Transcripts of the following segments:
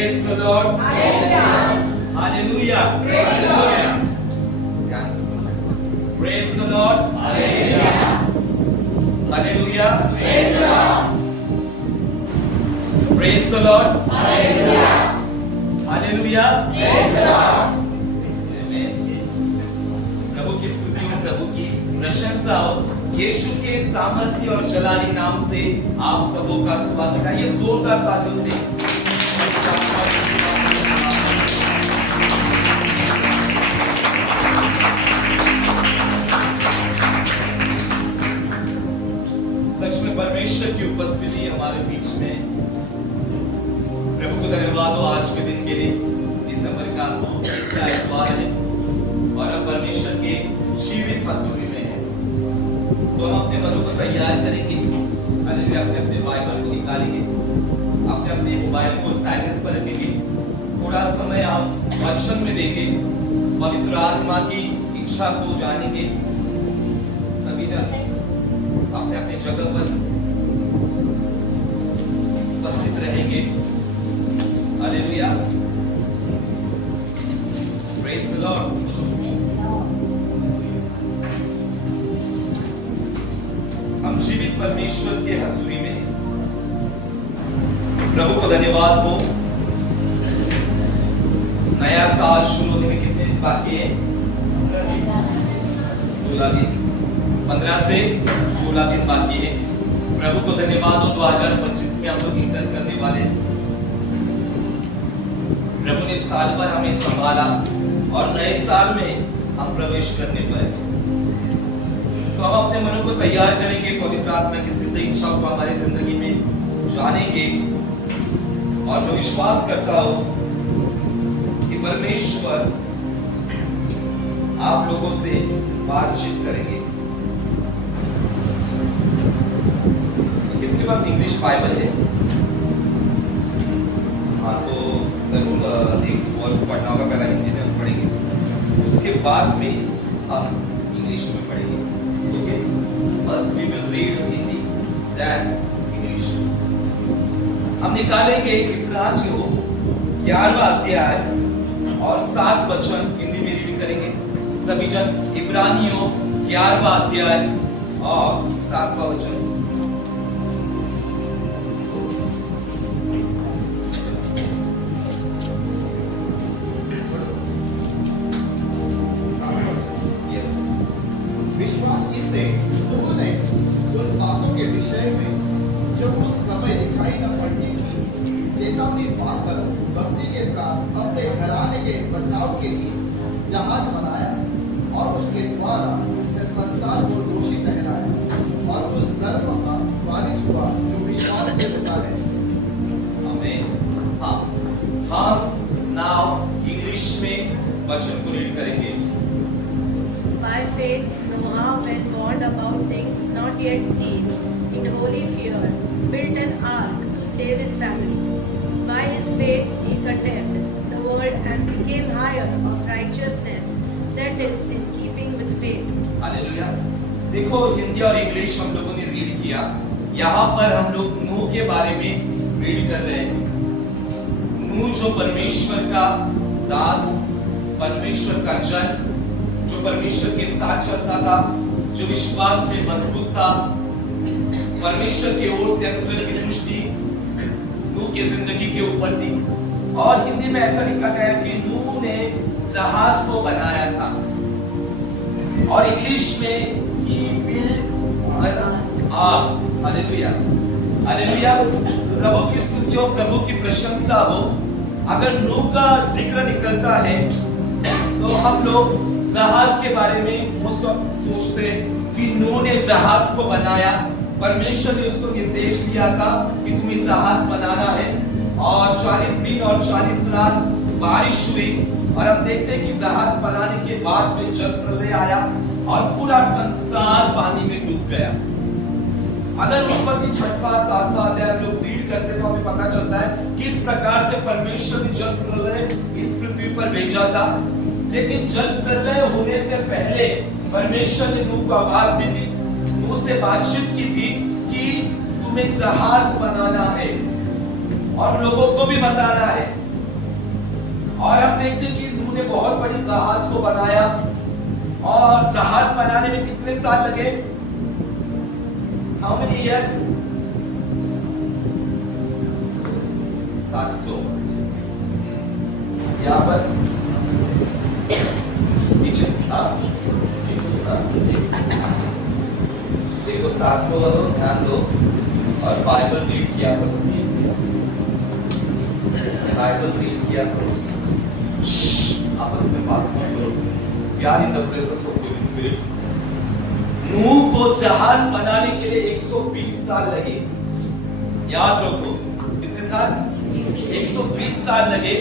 Praise the Lord. Hallelujah. Hallelujah. Praise the Lord. Hallelujah. Hallelujah. Praise the Lord. Praise the Lord. Hallelujah. Hallelujah. Praise the Lord. प्रभु की स्तुति हो, प्रभु की प्रशंसा हो। यीशु के सामर्थ्य और जलाली नाम से आप सबों का स्वागत है। ये जोरदार तालियों से सच में परमेश्वर की उपस्थिति हमारे बीच में। प्रभु को धन्यवाद हो आज के दिन के लिए। दिसंबर का तीसरा इतवार है और हम परमेश्वर के जीवित हजूरी में हैं। तो हम अपने मनों को तैयार करेंगे। हालेलुया। अपने अपने बाइबल को निकालेंगे, अपने अपने मोबाइल को साइलेंस पर रखेंगे। थोड़ा समय आप वचन में देंगे, पवित्र आत्मा की इच्छा को जानेंगे। सभी जन अपने अपने जगह पर उपस्थित रहेंगे। हालेलुया। Praise the Lord. हम जीवित परमेश्वर के हजूरी में। प्रभु को धन्यवाद हो। नया साल शुरू होने में कितने दिन बाकी है? 16 दिन। 15 से 16 दिन बाकी है। प्रभु को धन्यवाद हो। 2025 में हम लोग इंटर करने वाले हैं। प्रभु ने साल भर हमें संभाला और नए साल में हम प्रवेश करने वाले। तो हम अपने मनों को तैयार करेंगे, पवित्र आत्मा की सिद्ध इच्छा को हमारी जिंदगी में जानेंगे। और मैं विश्वास करता हूं कि परमेश्वर आप लोगों से बातचीत करेंगे। किसके पास इंग्लिश बाइबल है? हाँ, तो जरूर एक वर्स पढ़ना होगा। पहला हिंदी में हम पढ़ेंगे, उसके बाद में हम इंग्लिश में पढ़ेंगे। Okay, first we will read Hindi, then English. हम निकालेंगे इब्रानियों 11वां अध्याय और 7 वचन हिंदी में रीड करेंगे। सभी जन इब्रानियों 11वां अध्याय और 7वां वचन। भक्ति के साथ अपने घराने के बचाव के लिए जहाज बनाया और उसके द्वारा उसने संसार को दोषी ठहराया और उस धर्म का वारिस हुआ जो विश्वास से होता है। आमीन। हाँ, हम नाउ इंग्लिश में वचन को रीड करेंगे। By faith, Noah, when warned about things not yet seen, in holy fear, built an ark to save his family. By his faith, he condemned the world and became heir of righteousness, that is, in keeping with faith. Hallelujah. देखो, हिंदी और English हम लोगों ने read किया। यहाँ पर हम लोग नूह के बारे में रीड कर रहे हैं। नूह जो परमेश्वर का दास, परमेश्वर का जन, जो परमेश्वर के साथ चलता था, जो विश्वास में मजबूत था, परमेश्वर की ओर से अनुग्रह की दृष्टि नूह की जिंदगी के ऊपर थी। और हिंदी में ऐसा लिखा गया है कि नूह ने जहाज को बनाया था। और इंग्लिश में he built an ark। Hallelujah. Hallelujah. प्रभु की स्तुति हो, प्रभु की प्रशंसा हो। अगर नूह का जिक्र निकलता है तो हम लोग जहाज के बारे में मोस्ट ऑफ सोचते हैं कि नूह ने जहाज को बनाया। परमेश्वर ने उसको निर्देश दिया था कि तुम्हें जहाज बनाना है। और 40 दिन और 40 रात बारिश हुई और हम देखते हैं कि जहाज बनाने के बाद में जल प्रलय आया और पूरा संसार पानी में डूब गया। अगर उत्पत्ति 6वां 7वां अध्याय लोग रीड करते तो हमें पता चलता है किस प्रकार से परमेश्वर ने जल प्रलय इस पृथ्वी पर भेजा था। लेकिन जल प्रलय होने से पहले परमेश्वर ने नूह को आवाज दी थी, नूह से बातचीत की थी कि तुम्हें जहाज बनाना है और लोगों को भी बताना है और हम देखते हैं कि नूह ने बहुत बड़ी जहाज को बनाया, और जहाज बनाने में कितने साल लगे? How many years? 700। यहाँ पर देखो 700 वालों ध्यान दो, और बाइबल रीड किया करो, बाइबल रीड किया करो, आपस में बात मत करो, प्यार in the presence of holy spirit. नूह को जहाज बनाने के लिए 120 साल लगे, याद रखो, कितने साल? 120 साल लगे,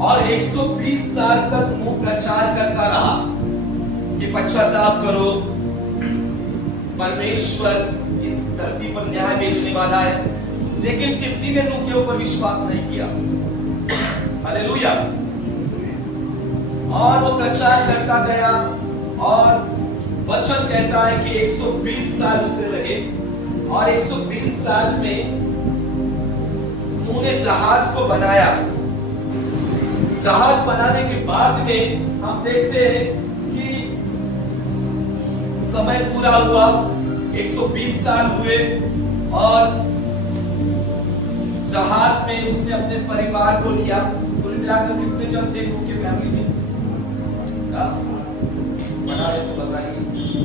और 120 साल तक नूह प्रचार करता रहा कि पश्चाताप करो, परमेश्वर इस धरती पर न्याय भेजने वाला है। लेकिन किसी ने नूह के ऊपर विश्वास नहीं किया। हालेलुया। और वो प्रचार करता गया, और वचन कहता है कि 120 साल उसे लगे, और 120 साल में नूह ने जहाज को बनाया। जहाज बनाने के बाद में हम देखते हैं कि समय पूरा हुआ, 120 साल हुए, और जहाज में उसने अपने परिवार को लिया। कुल मिलाकर कितने जन थे नूह के फैमिली में? बना है तो बताइए,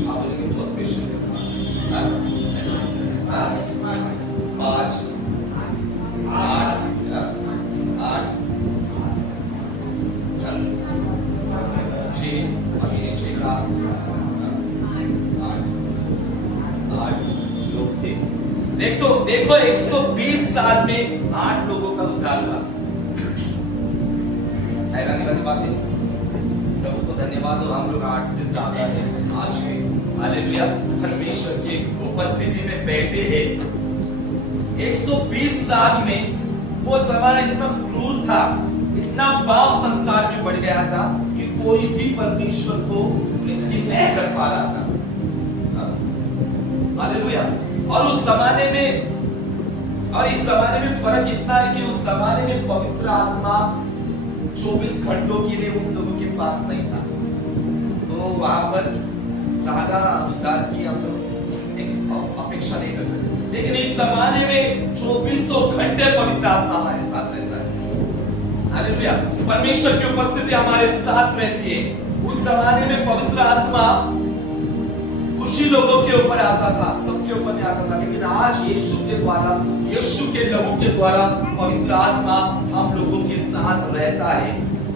आप बोलेंगे बहुत क्वेश्चन है। 5 8 8 6 लोग थे। देखो 120 साल में 8 लोगों का उद्धार हुआ। हैरानी वाली बात है। प्रभु को धन्यवाद हो, हम लोग 8 से ज्यादा है आज भी। हालेलुया। परमेश्वर की उपस्थिति में बैठे हैं। 120 साल में वो जमाना इतना क्रूर था, इतना पाप संसार में बढ़ गया था कि कोई भी परमेश्वर को रिसीव नहीं कर पा रहा था। हालेलुया। और उस जमाने में और इस जमाने में फर्क इतना है कि उस जमाने में पवित्र आत्मा 24 घंटों के लिए उन लोगों के पास नहीं था, तो वहां पर ज्यादा उद्धार की हम लोग अपेक्षा नहीं कर सकते। लेकिन इस जमाने में 2400 घंटे पवित्र आत्मा हमारे साथ रहता है। हालेलुया। परमेश्वर की उपस्थिति हमारे साथ रहती है। उस जमाने में पवित्र आत्मा कुछ ही लोगों के ऊपर आता था, सबके ऊपर नहीं आता था। लेकिन आज यीशु के द्वारा, यीशु के लहू के द्वारा पवित्र आत्मा हम लोगों के साथ रहता है।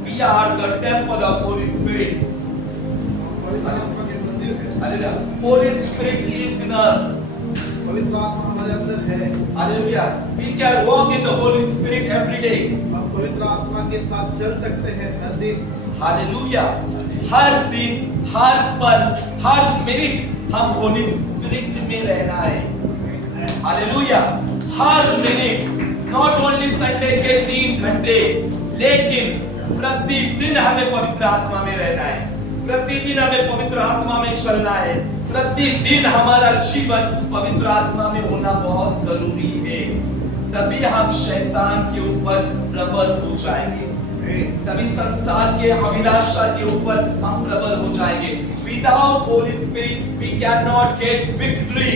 We are the temple of Holy Spirit. Hallelujah. Holy Spirit lives in us. पवित्र आत्मा हमारे अंदर है। Hallelujah. We can walk in the Holy Spirit every day. हम पवित्र आत्मा के साथ चल सकते हैं हर दिन। हालेलुया। हर दिन, हर पल, हर मिनट हम होली स्पिरिट में रहना है। Hallelujah. Her minute, not only Sunday के 3 घंटे, लेकिन प्रतिदिन हमें पवित्र आत्मा में रहना है। प्रतिदिन हमें पवित्र आत्मा में चलना है। प्रतिदिन हमारा जीवन पवित्र आत्मा में होना बहुत जरूरी है। तभी हम शैतान के ऊपर प्रबल हो जाएंगे, तभी संसार के अभिलाषा के ऊपर हम प्रबल हो जाएंगे। Without holy spirit we can not get victory.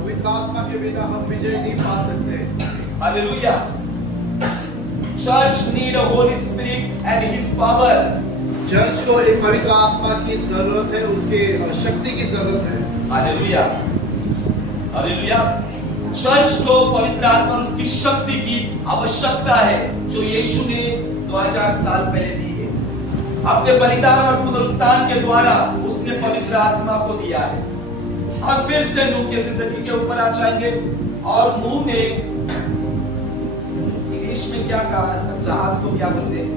पवित्र आत्मा के बिना हम विजय नहीं पा सकते। Hallelujah. Church need a holy spirit and his power. Church को एक पवित्र आत्मा की जरूरत है, उसके शक्ति की जरूरत है। हालेलुया। हालेलुया। चर्च को पवित्र आत्मा और उसकी शक्ति की आवश्यकता है, जो यीशु ने 2000 साल पहले दी है। अपने बलिदान और पुनरुत्थान के द्वारा उसने पवित्र आत्मा को दिया है। हम फिर से नूह की जिंदगी के ऊपर आ जाएंगे, और नूह ने इंग्लिश में क्या कहा? जहाज को क्या बोलते हैं?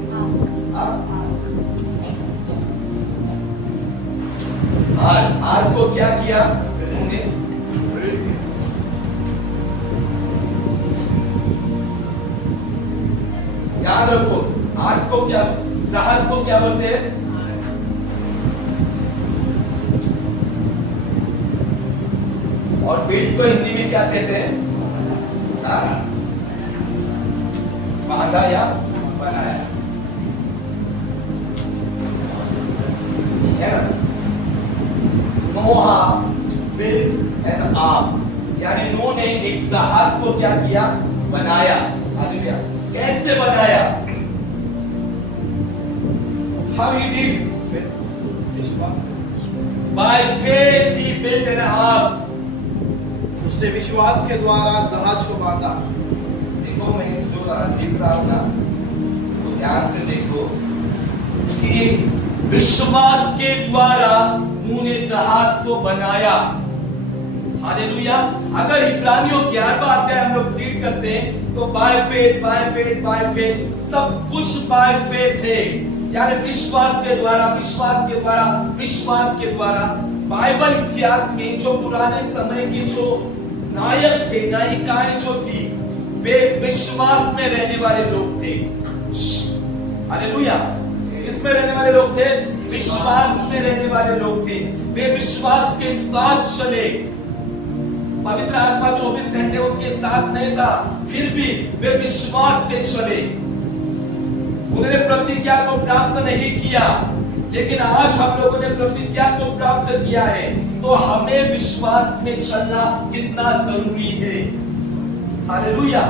आर्क को क्या किया नूह ने? याद रखो, आर्क को क्या, जहाज को क्या बोलते हैं? और बिल्ड को हिंदी में क्या कहते हैं? बांधा या बनाया। Noah built an ark. यानी नूह ने एक जहाज को क्या किया? बनाया। हालेलुया। कैसे बनाया? How he did? By faith he built an ark. उसने विश्वास के द्वारा जहाज को बांधा। देखो मैं जो लिख रहा हूं ना, तो ध्यान से देखो कि विश्वास के द्वारा नूह ने जहाज को बनाया। हालेलुया। अगर इब्रानियों 11वां अध्याय हम लोग रीड करते हैं तो by faith by faith by faith सब कुछ बाय फेथ है, यानी विश्वास के द्वारा विश्वास के द्वारा विश्वास के द्वारा। बाइबल इतिहास में जो पुराने समय के जो नायक थे, नायिकाएं जो थी, वे विश्वास में रहने वाले लोग थे। हालेलुया। इसमें रहने वाले लोग थे, विश्वास में रहने वाले लोग थे। वे विश्वास के साथ चले। पवित्र आत्मा 24 घंटे उनके साथ नहीं था, फिर भी वे विश्वास से चले। उन्होंने प्रतिज्ञा को प्राप्त नहीं किया, लेकिन आज हम लोगों ने प्रतिज्ञा को प्राप्त किया है, तो हमें विश्वास में चलना कितना जरूरी है। हालेलुया।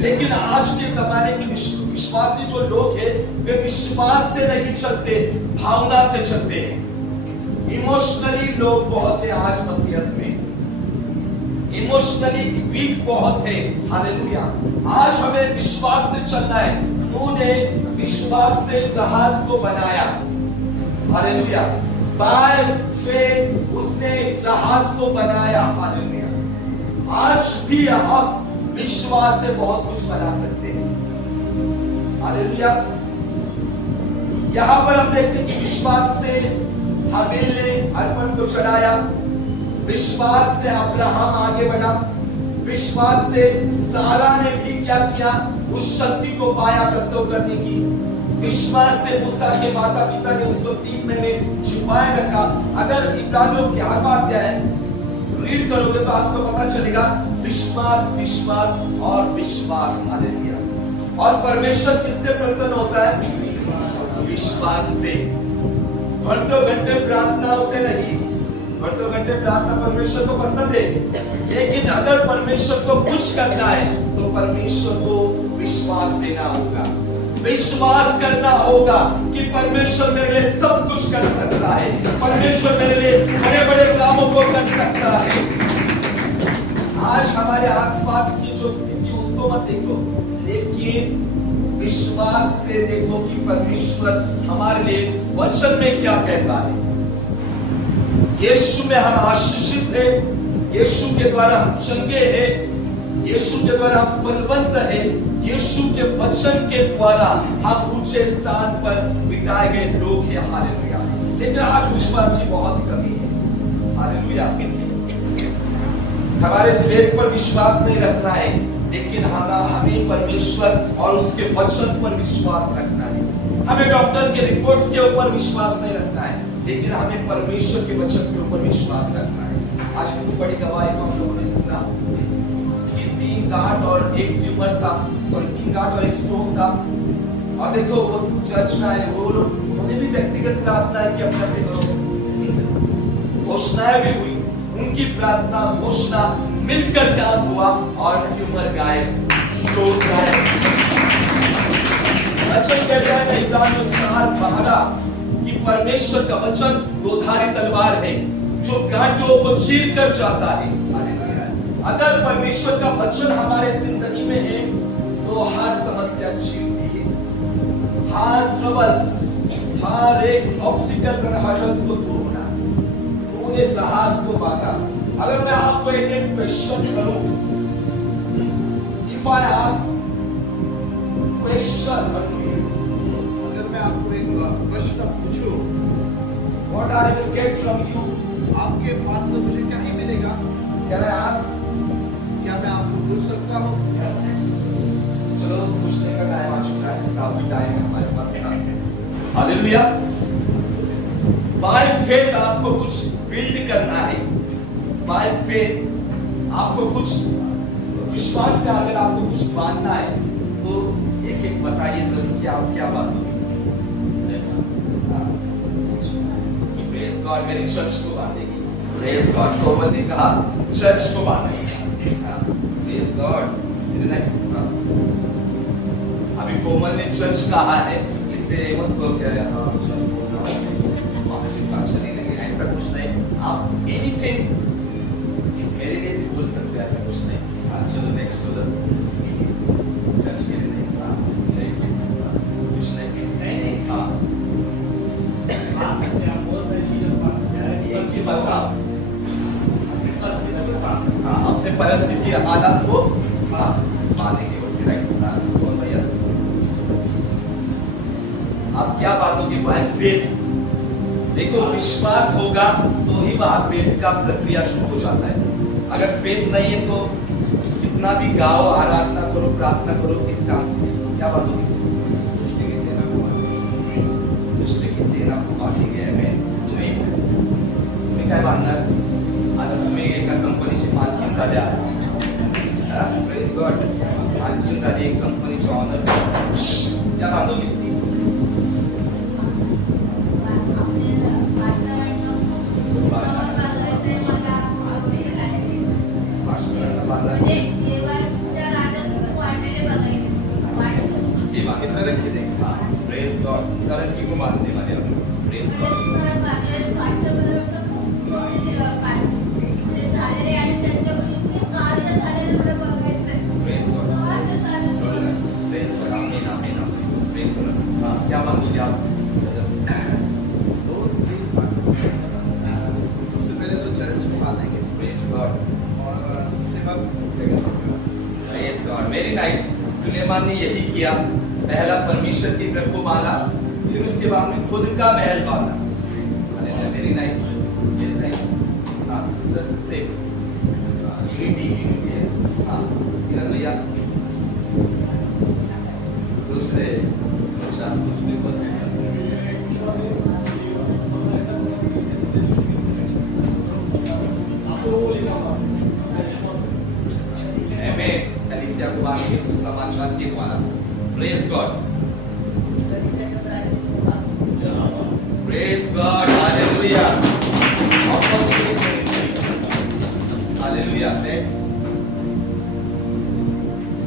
लेकिन आज के जमाने के विश्वासी जो लोग हैं, वे विश्वास से नहीं चलते, भावना से चलते हैं। इमोशनली लोग बहुत हैं आज मसीहत में, इमोशनली वीक बहुत है। हालेलुया। आज हमें विश्वास से चलना है। नूह ने विश्वास से जहाज को बनाया। हालेलुया। बाय फेथ उसने जहाज को बनाया। हालेलुया। आज भी हम विश्वास से बहुत कुछ बना सकते हैं। हालेलुया। यहां पर हम देखते हैं कि विश्वास से हाबिल ने अर्पण को चढ़ाया, विश्वास से अब्राहम आगे बढ़ा, विश्वास से सारा ने भी क्या किया? उस शक्ति को पाया प्रसव करने की। विश्वास से मूसा के माता पिता ने उसको 3 महीने छिपाए रखा। अगर इब्रानियों 11वां अध्याय रीड करोगे तो आपको पता चलेगा विश्वास विश्वास और विश्वास। हालेलुया। और परमेश्वर किससे प्रसन्न होता है? विश्वास से। घंटों घंटे प्रार्थनाओं से नहीं, घंटों घंटे प्रार्थना परमेश्वर को पसंद है, लेकिन अगर परमेश्वर को खुश करना है तो परमेश्वर को विश्वास देना होगा, विश्वास करना होगा कि परमेश्वर मेरे लिए सब कुछ कर सकता है, परमेश्वर मेरे लिए बड़े बड़े कामों को कर सकता है। आज हमारे आसपास की जो स्थिति उसको मत देखो, लेकिन विश्वास से देखो कि परमेश्वर हमारे लिए वचन में क्या कहता है। यीशु में हम आशीषित है, यीशु के द्वारा हम चंगे हैं, यीशु के द्वारा हम फलवंत हैं, यीशु के वचन के द्वारा हम ऊंचे स्थान पर बिताए गए लोग हैं। हालेलुया। लेकिन आज विश्वास की बहुत कमी है। हालेलुया। हमारे सेहत पर विश्वास नहीं रखना है, लेकिन हमें परमेश्वर और उसके वचन पर विश्वास रखना है। हमें डॉक्टर के रिपोर्ट्स के ऊपर विश्वास नहीं रखना है, लेकिन हमें परमेश्वर के वचन के ऊपर विश्वास रखना है। आज की बड़ी गवाही को हम लोगों ने सुना कि 3 गांठ और 1 ट्यूमर था, 3 गांठ और 1 स्ट्रोक था। और देखो वो चर्च में आए वो लोग, उन्होंने भी व्यक्तिगत प्रार्थना की अपने घरों, घोषणाएं भी हुई, उनकी प्रार्थना घोषणा मिलकर काम हुआ और ट्यूमर गायब, स्ट्रोक गायब। वचन कहता है इब्रानियों 4:12 कि परमेश्वर का वचन दोधारी तलवार है जो गांठों को चीर कर जाता है। अगर परमेश्वर का वचन हमारे जिंदगी में है तो हर समस्या चीरती है, हर ट्रबल्स, हर एक ऑब्स्टिकल और हर्डल्स को दूर होना। उन्हें जहाज को बांधा। अगर मैं आपको एक क्वेश्चन करूं, इफ आई आस्क क्वेश्चन, अगर मैं आपको एक प्रश्न पूछूं, what are you get from you, आपके पास से मुझे क्या ही मिलेगा? कैन आई आस्क, क्या मैं आपको पूछ सकता हूँ? चलो पूछने का टाइम आ चुका है, काफी टाइम है हमारे पास। हालेलुया। बाय फेथ आपको कुछ बिल्ड करना है, बाय फेथ आपको कुछ विश्वास से अगर आपको कुछ बांधना है तो एक एक बताइए जरूर कि आप क्या बात होगी। प्रेज गॉड, मेरी चर्च को बांधेगी, प्रेज गॉड। कोमल ने कहा चर्च को बांधना। Praise God. अभी कोमल ने चर्च कहा है, इसलिए मत को क्या ऐसा कुछ नहीं। आप एनीथिंग मेरे लिए भी बोल सकते हैं, ऐसा कुछ नहीं। हाँ चलो नेक्स्ट चर्च के लिए नहीं। हाँ कुछ नहीं नहीं। हाँ अपने परिस्थिति हालात को बांधेंगे। भैया आप क्या बातोगे? वह फेथ। देखो विश्वास होगा तो ही वहां फेथ का प्रक्रिया शुरू हो जाता है। अगर फेथ नहीं है तो कितना भी गाओ, आराधना करो, प्रार्थना करो, किस काम की? क्या बात होगी? दुष्ट की सेना को बांधेंगे मैं तुम्हें काय बांधणार? आता तुम्ही एका कंपनीची मालकीण झाल्या। Praise God. मालकीण झाली एक कंपनीचे ऑनर। क्या बांधोगे? Praise God. तरक्की को बांधने वाले प्रेज क्या बांधोगे आप? दो चीज सबसे पहले तो चर्च को बांधेंगे प्रेज गॉड। और दूसरी बात प्रेज गॉड। Very nice. सुलेमान ने यही किया। पहला परमेश्वर के घर को बांधा, फिर उसके बाद में खुद का महल बांधा। Very nice, very nice. हाँ सिस्टर से हाँ किरण भैया सोच रहे सोचने को कलीसिया को बांधेंगे सुसमाचार के द्वारा। Praise God. Praise God. Hallelujah. Hallelujah. Next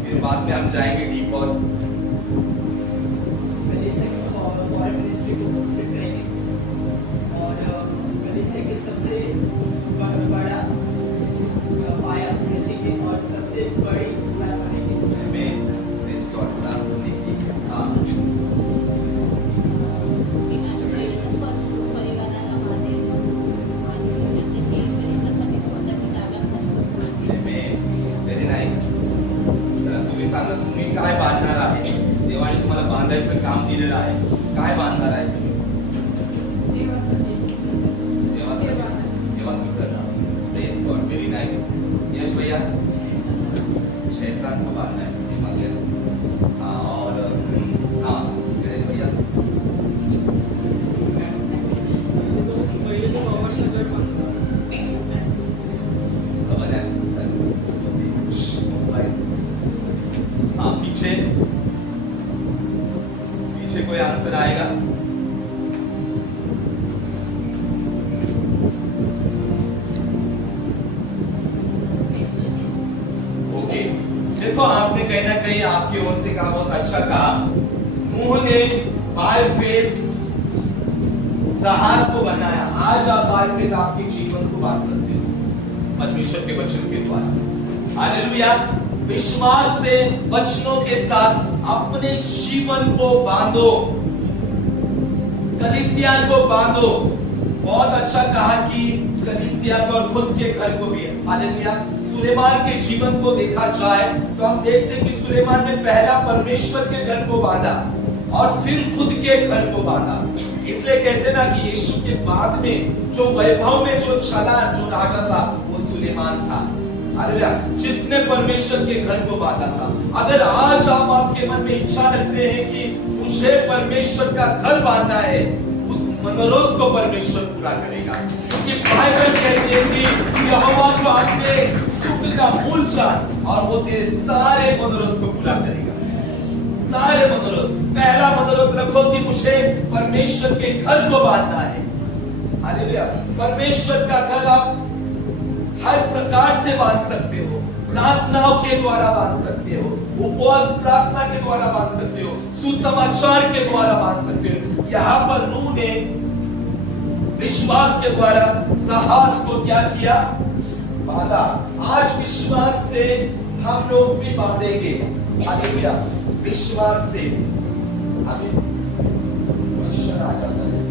फिर बाद में हम जाएंगे डीप और सबसे बड़ा पाया रचेंगे और सबसे बड़ी तुम्ही काय बांधणार आहे? देवाने तुम्हाला बांधायचं काम दिलेलं आहे। काय बांधणार आहे तुम्ही? देवाचं घर। Praise God. Very nice. Yash भैया शैतान को बांधना है। हाँ और हाँ भैया हाँ पीछे पीछे कोई आंसर आएगा? ओके देखो आपने कहीं ना कहीं आपकी ओर से कहा, बहुत अच्छा कहा। नूह ने बाय फेथ जहाज को बनाया। आज आप बाय फेथ आपके जीवन को बांध सकते हो परमेश्वर के वचन के द्वारा। हालेलुया। विश्वास से वचनों के साथ अपने जीवन को बांधो, कलीसिया को बांधो। बहुत अच्छा कहा कि कलीसिया को और खुद के घर को भी। हालेलुया। सुलेमान के जीवन को देखा जाए तो हम देखते हैं कि सुलेमान ने पहला परमेश्वर के घर को बांधा और फिर खुद के घर को बांधा। इसलिए कहते ना कि यीशु के बाद में जो वैभव में जो चला, जो राजा था, वो सुलेमान था। हालेलुया। जिसने परमेश्वर के घर को बांधा था। अगर आज आप आपके मन में इच्छा रखते हैं कि मुझे परमेश्वर का घर बांधना है, उस मनोरथ को परमेश्वर पूरा करेगा। क्योंकि बाइबल कहती है कि यहोवा को अपने सुख का मूल जान और वो तेरे सारे मनोरथ को पूरा करेगा। सारे मनोरथ। पहला मनोरथ रखो कि मुझे परमेश्वर के घर को बांधना है। हालेलुया। परमेश्वर का घर आप हर प्रकार से बांध सकते हो। प्रार्थनाओं के द्वारा बांध सकते हो, उपवास प्रार्थना के द्वारा बांध सकते हो, सुसमाचार के द्वारा बांध सकते हो। यहाँ पर नूह ने विश्वास के द्वारा जहाज को क्या किया? बांधा। आज विश्वास से हम लोग भी बांधेंगे। हालेलुया। विश्वास से हमें क्वेश्चन आ जाता है।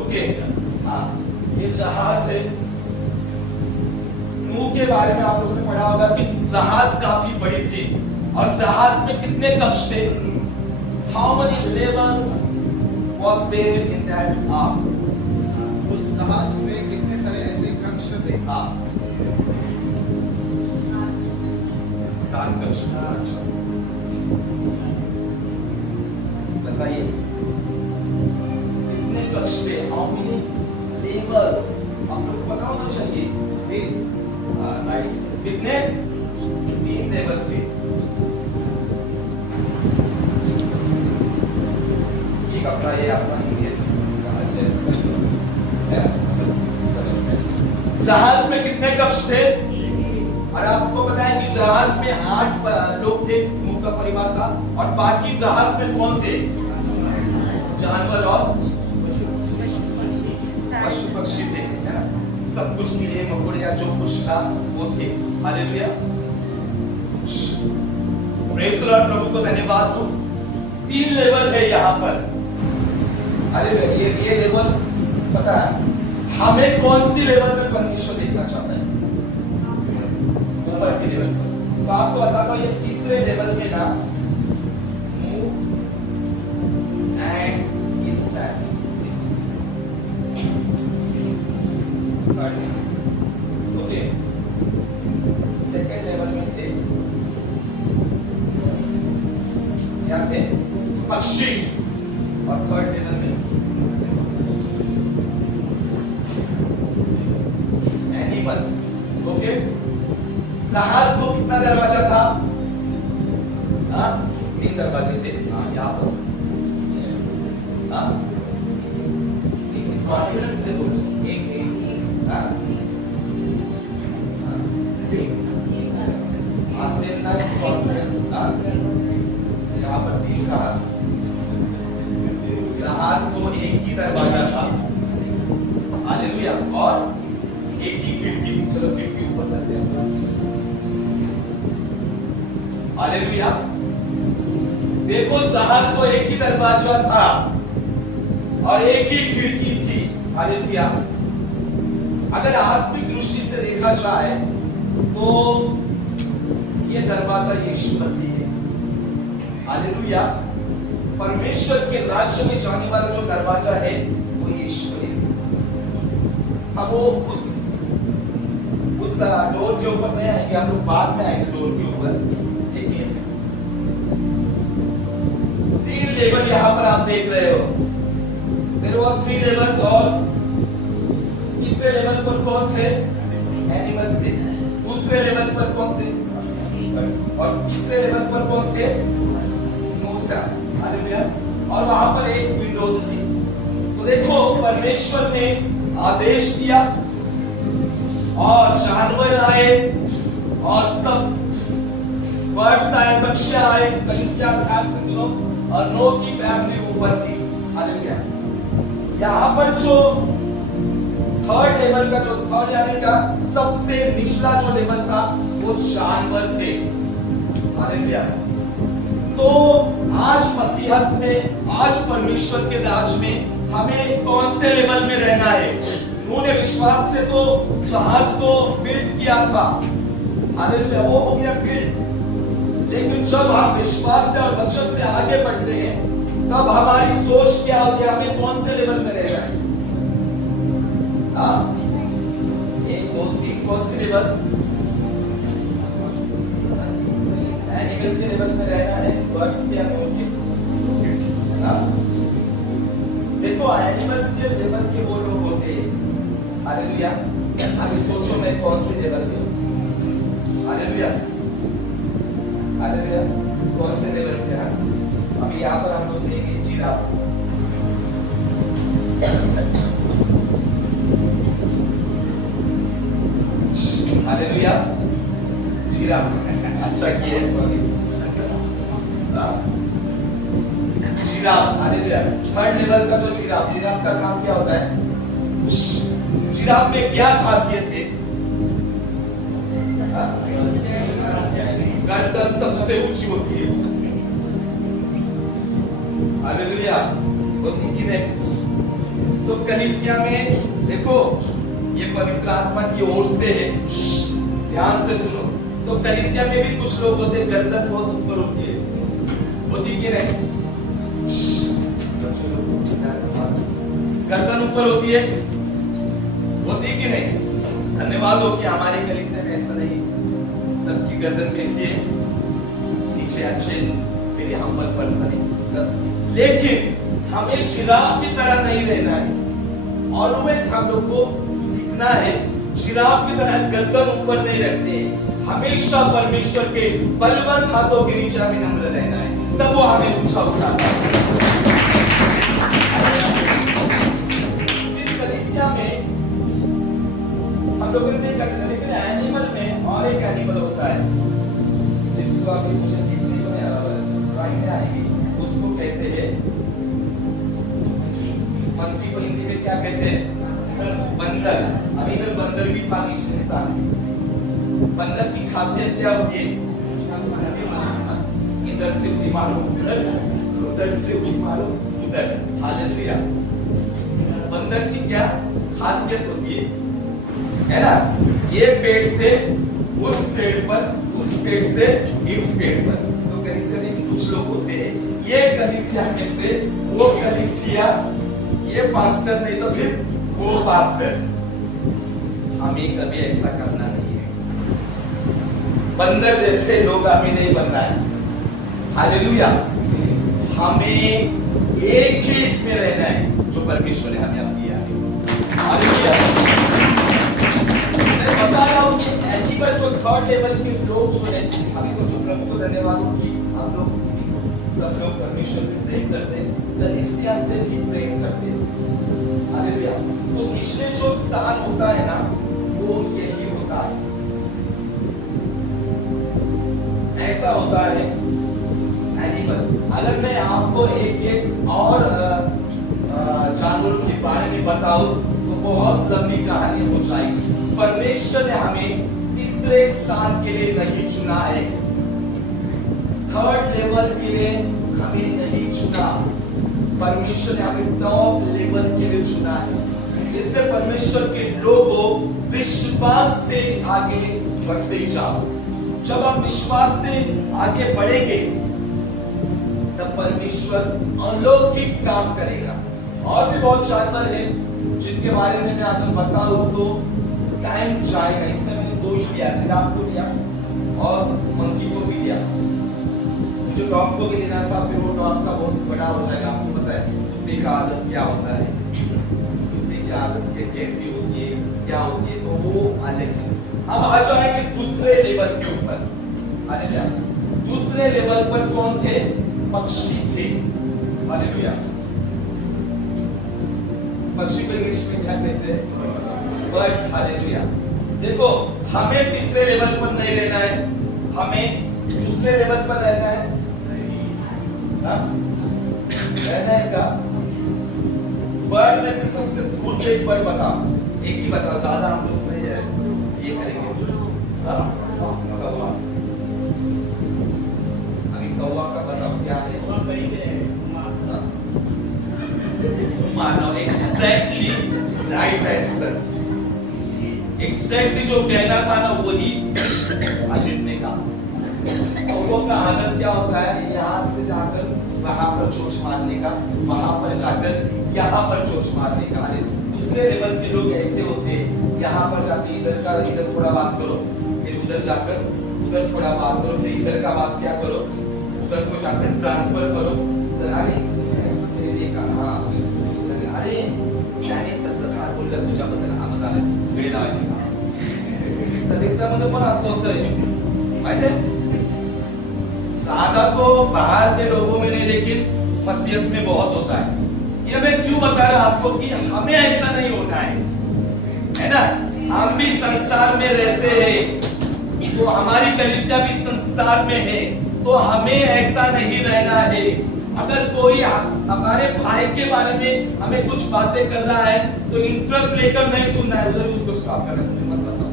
ओके, हाँ, ये जहाज है। नूह के बारे में आप लोगों ने पढ़ा होगा कि जहाज काफी बड़ी थी और जहाज में कितने कक्ष थे? How many level was there in that ark? उस जहाज में कितने सारे ऐसे कक्ष थे? हाँ, 7 कक्ष। अच्छा, बताइए कितने कक्ष थे? How many level? आप लोग को पता होना चाहिए। 3 राइट, कितने? 3 लेवल थे। ठीक, अपना ये आपका जहाज में कितने कक्ष थे? और आपको पता है कि जहाज में 8 लोग थे, नूह का परिवार था, और बाकी जहाज में कौन थे? जानवर और पशु पक्षी थे, है ना? सब कुछ कीड़े मकोड़े या जो कुछ था वो थे। हालेलुया। Praise the Lord. प्रभु को धन्यवाद हो। 3 लेवल है यहाँ पर। हालेलुया। ये लेवल पता है हमें कौन सी लेवल में परमेश्वर देखना चाहता है? ऊपर के लेवल पर। तो आपको बताता हूँ, ये तीसरे लेवल में ना मूव एंड इस बैक। ओके, सेकेंड लेवल में थे क्या थे? पक्षी। और थर्ड लेवल में एनिमल्स। ओके, जहाज को कितना दरवाजा था? 3 दरवाजे थे। यहाँ पर कॉन्फिडेंस से बोलो। एक यहाँ पर 3 कहा। जहाज को एक ही दरवाजा था। हालेलुया। और एक ही खिड़की थी। चलो खिड़की ऊपर करते हैं। हालेलुया। देखो, जहाज को एक ही दरवाजा था और एक ही खिड़की थी। हालेलुया। अगर आत्मिक दृष्टि से देखा जाए तो ये दरवाजा यीशु मसीह है। हालेलुया। परमेश्वर के राज्य में जाने वाला जो दरवाजा है वो यीशु है। अब वो उस डोर के ऊपर नहीं आएंगे, हम लोग बाद में आएंगे डोर के ऊपर। देखिए 3 लेवल यहाँ पर आप देख रहे हो। There was 3 levels और तीसरे लेवल पर कौन थे? एनिमल्स थे। दूसरे लेवल पर कौन थे? और तीसरे लेवल पर कौन थे? नूह था। हालेलुया। और वहां पर एक विंडोज थी। तो देखो, परमेश्वर ने आदेश दिया और जानवर आए और सब बर्ड्स आए, पक्षी आए। कलीसिया ध्यान से सुनो। और नूह की फैमिली ऊपर थी। हालेलुया। यहाँ पर जो थर्ड लेवल का जो थर्ड यानी का सबसे निचला जो लेवल था वो जानवर थे। हालेलुया। तो आज मसीहत में, आज परमेश्वर के राज में हमें कौन से लेवल में रहना है? उन्होंने विश्वास से तो जहाज को बिल्ड किया था। हालेलुया। वो हो गया बिल्ड। लेकिन जब हम विश्वास से और वचन से आगे बढ़ते हैं तब हमारी सोच क्या होती है? हमें कौन से लेवल में रहना है? कौन सी लेवल? एनिमल के लेवल में रहना है, बर्ड्स के लेवल के। देखो, एनिमल्स के लेवल के वो लोग होते हैं। हालेलुया। अभी सोचो मैं कौन से लेवल पे हूं? हालेलुया। हालेलुया। कौन से लेवल पे? अभी यहाँ पर हम लोग देखेंगे जिराफ। हालेलुया। जीरा अच्छा किया जिराफ, हालेलुया। थर्ड लेवल का जो जिराफ का काम क्या होता है? जिराफ में क्या खासियत है? गर्दन सबसे ऊंची होती है। हालेलुया। होती कि नहीं? तो कलीसिया में देखो, ये पवित्र आत्मा की ओर से है, ध्यान से सुनो। तो कलीसिया में भी कुछ लोग होते, गर्दन बहुत ऊपर होती है, होती कि नहीं? गर्दन ऊपर होती है, होती कि नहीं? धन्यवाद हो कि हमारे कलीसिया में ऐसा नहीं, सबकी गर्दन कैसी है? नीचे अच्छे, मेरे हम्बल पर्सन है सब। लेकिन हमें जिराफ की तरह नहीं रहना है। ऑलवेज हम लोग को सीखना है, जिराफ की तरह गर्दन ऊपर नहीं रखते हैं। हमेशा परमेश्वर के बलवंत हाथों के नीचे हमें नम्र रहना है, तब वो हमें ऊंचा उठाता है। इस कलीसिया में हम लोगों ने देखा था, लेकिन एनिमल में और एक एनिमल होता है जिसको अभी मुझे देखने को नहीं आएगी, उसको कहते हैं मंकी को हिंदी में क्या कहते हैं? बंदर। अभी इधर बंदर भी था निचले स्थान में। बंदर की खासियत क्या होती है? इधर से उड़ी मारो उधर, उधर से उड़ी मारो उधर। हालेलुया। बंदर की क्या खासियत होती है ना? ये पेड़ से उस पेड़ पर, उस पेड़ से इस पेड़ पर। तो कलीसिया में कुछ लोग होते हैं, ये कलीसिया में से वो कलीसिया, ये पास्टर नहीं तो फिर वो पास्टर। हमें कभी ऐसा करना नहीं है। बंदर जैसे लोग हमें नहीं बनना है। हालेलुया। हमें एक ही इसमें रहना है जो परमेश्वर ने हमें अब दिया है। हालेलुया। मैं बता रहा हूं कि एनिमल जो थर्ड लेवल के लोग जो हैं, अभी सोचो प्रभु को धन्यवाद हो कि हम लोग सब लोग परमेश्वर से प्रेम करते हैं, कलीसिया से भी प्रेम करते हैं। हालेलुया। तो निचले जो स्थान होता है ना, वो यही होता है। ऐसा होता है एनिमल। अगर मैं आपको एक और जानवरों के बारे में बताऊं तो बहुत लंबी कहानी हो जाएगी। परमेश्वर ने हमें तीसरे स्थान के लिए नहीं चुना है, थर्ड लेवल के लिए हमें नहीं चुना। परमेश्वर ने हमें टॉप लेवल के लिए चुना है। इसलिए परमेश्वर के लोगों विश्वास से आगे बढ़ते जाओ। जब हम विश्वास से आगे बढ़ेंगे तब परमेश्वर अलौकिक काम करेगा। और भी बहुत जानवर हैं जिनके बारे में मैं अगर बताऊं तो टाइम जाएगा। इसमें मैंने दो ही लिया, जिराफ को लिया और मंकी को भी लिया। मुझे डॉग को भी लेना था, फिर वो डॉग का बहुत बड़ा हो जाएगा। आपको पता है कुत्ते का आदत क्या होता है, कुत्ते की आदत कैसी होती है, क्या होती है, तो वो अलग है। अब आ जाएंगे दूसरे लेवल के ऊपर। हालेलुया। दूसरे लेवल पर कौन थे? पक्षी थे। हालेलुया। पक्षी को इंग्लिश में क्या कहते हैं? बर्ड्स। हालेलुया। देखो, हमें तीसरे लेवल पर नहीं रहना है, हमें दूसरे लेवल पर रहना है। रहना है का बर्ड में से सबसे दूर पे एक बर्ड बता, एक ही बता, ज्यादा हम लोग नहीं ये करेंगे। कौवा। अभी कौवा का बताओ क्या है? मानो एग्जैक्टली राइट आंसर। एग्जैक्टली जो कहना था ना वही अजित ने कहा। कौवा का आदत क्या होता है? यहाँ से जाकर वहां पर चोच मारने का, वहां पर जाकर यहाँ पर चोच मारने का। दूसरे लेवल के लोग ऐसे होते हैं, यहाँ पर जाके इधर थोड़ा बात करो, फिर उधर जाकर उधर थोड़ा बात करो, फिर इधर का बात क्या करो, उधर को जाकर ट्रांसफर करो। अरे अरे त्याने तसं काय बोललं तुझ्याबद्दल आम्हाला वेळ लावायची का? तर देशामध्ये पण असं होतंय माहिती है? ज्यादा तो बाहर के लोगों में नहीं, लेकिन मसीहत में बहुत होता है। ये मैं क्यों बता रहा आपको कि हमें ऐसा नहीं होना है ना? हम भी संसार में रहते हैं, तो हमारी कलीसिया भी संसार में है, तो हमें ऐसा नहीं रहना है। अगर कोई हमारे भाई के बारे में हमें कुछ बातें कर रहा है तो इंटरेस्ट लेकर नहीं सुनना है, उधर उसको स्टॉप करना है। मुझे मत बताओ,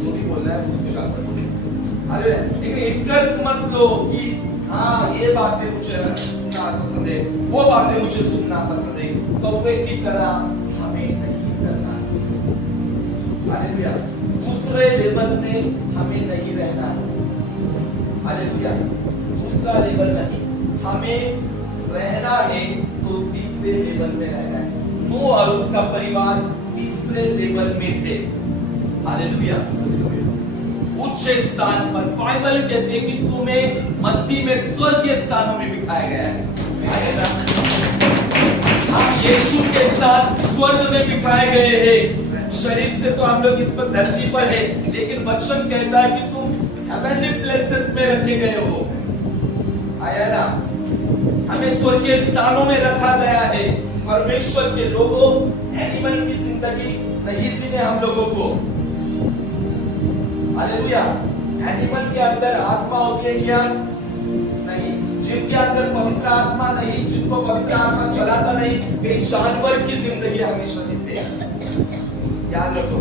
जो भी बोल रहा है उसको स्टॉप करो। अरे लेकिन इंटरेस्ट मत लो कि हाँ ये बातें मुझे सुनना पसंद है, वो बातें मुझे सुनना पसंद है, कौवे की तरह हमें नहीं करना। हालेलुया। दूसरे लेवल में हमें नहीं रहना है। हालेलुया। दूसरा लेवल नहीं, हमें रहना है तो तीसरे लेवल में रहना है। नूह और उसका परिवार तीसरे लेवल में थे। हालेलुया। उच्च स्थान पर बाइबल कहते हैं कि तुम्हें मसीह में स्वर्गीय स्थानों में बिठाया गया है। हम यीशु के साथ स्वर्ग में बिठाए गए हैं। शरीर से तो हम लोग इस पर धरती पर है, लेकिन वचन कहता है कि तुम हेवनली प्लेसेस में रखे गए हो। आया ना? हमें स्वर्गीय स्थानों में रखा गया है। परमेश्वर के लोगों एनिमल की जिंदगी नहीं जीने हम लोगों को। हालेलुया। एनिमल के अंदर आत्मा होती है क्या? नहीं। जिनके अंदर पवित्र आत्मा नहीं, जिनको पवित्र आत्मा चलाता नहीं, वे जानवर की जिंदगी हमेशा जीते हैं। याद रखो,